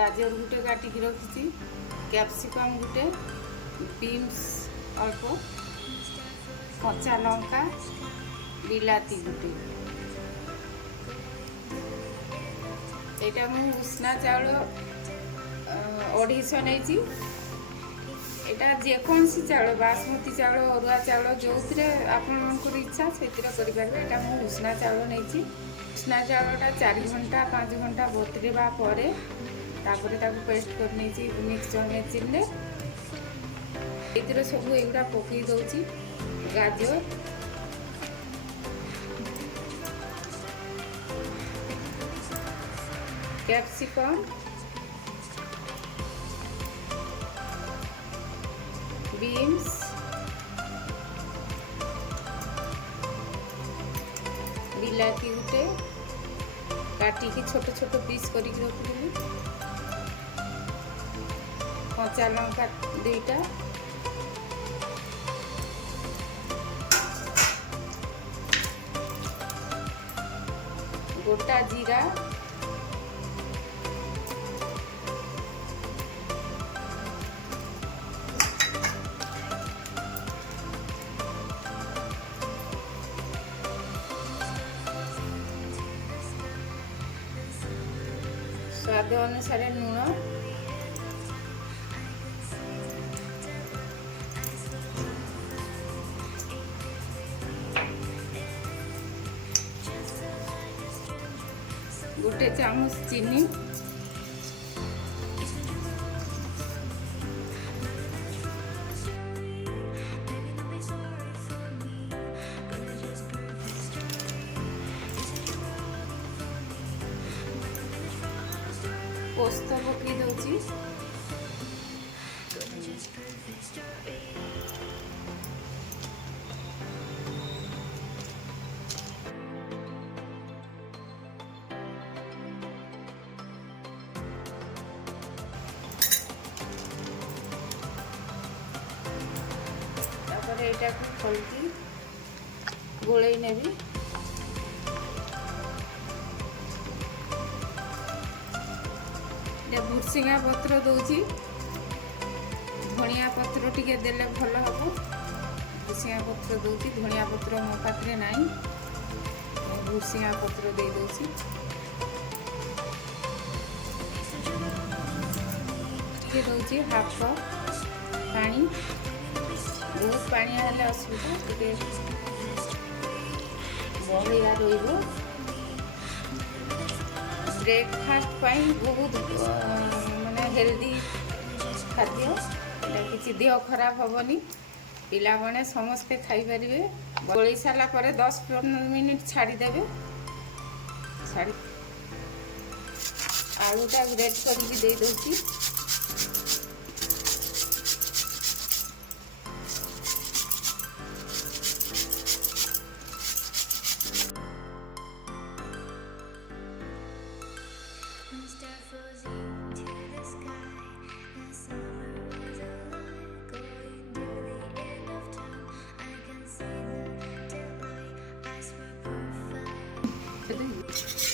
गाजर गुटे काटिक रखी, कैप्सिकम गुटे, बीन्स अल्प, कच्चा लंका, बिलाती गुटे। एटा मु उष्णा चाउल 250 नहीं। एटा जेकोसी चाउल बासमती चाउल अरुआ चाउल जो आपंकर इच्छा से करें। एटा मु उष्णा चाउल नहीं। उष्णा चाउलटा 4 घंटा 5 घंटा बतुरेबा पर पेस्ट कर मिक्सचर मेसिन ये सब एगुड़ा पकई दौची। गाजर, कैप्सिकम, बीन्स, बिलाती गुटे काटिकी छोट छोट पीस करी रखी, कच्चा लंका 2टा, गोटा जीरा, स्वाद अनुसार लुण, गोटे चामच चीनी, पोस्त पकई दौची, एटा को खोलती गोलई नेबी। भुर्सिंगा पत्र दौची, धनिया पत्र टिके देले भल हम। भुर्सिंगा पत्र दौची, धनिया पत्र मो पाखे ना, भुर्सिंगा पत्र दे दौची। टिके दौची हाफ कप पानी। बहुत पानिया हेले असुविधा, टिके बहलिया रहिबो। ब्रेकफास्ट बहुत माने हेल्दी खाद्य, एटा किसी देह खराब हेनी। पिला माने समस्ते खाई पारिबे। गोली सारा पर 10-15 मिनिट छाड़ीदेवे। छाड़ी आलूटा ग्रेट करके दे दौची। Today.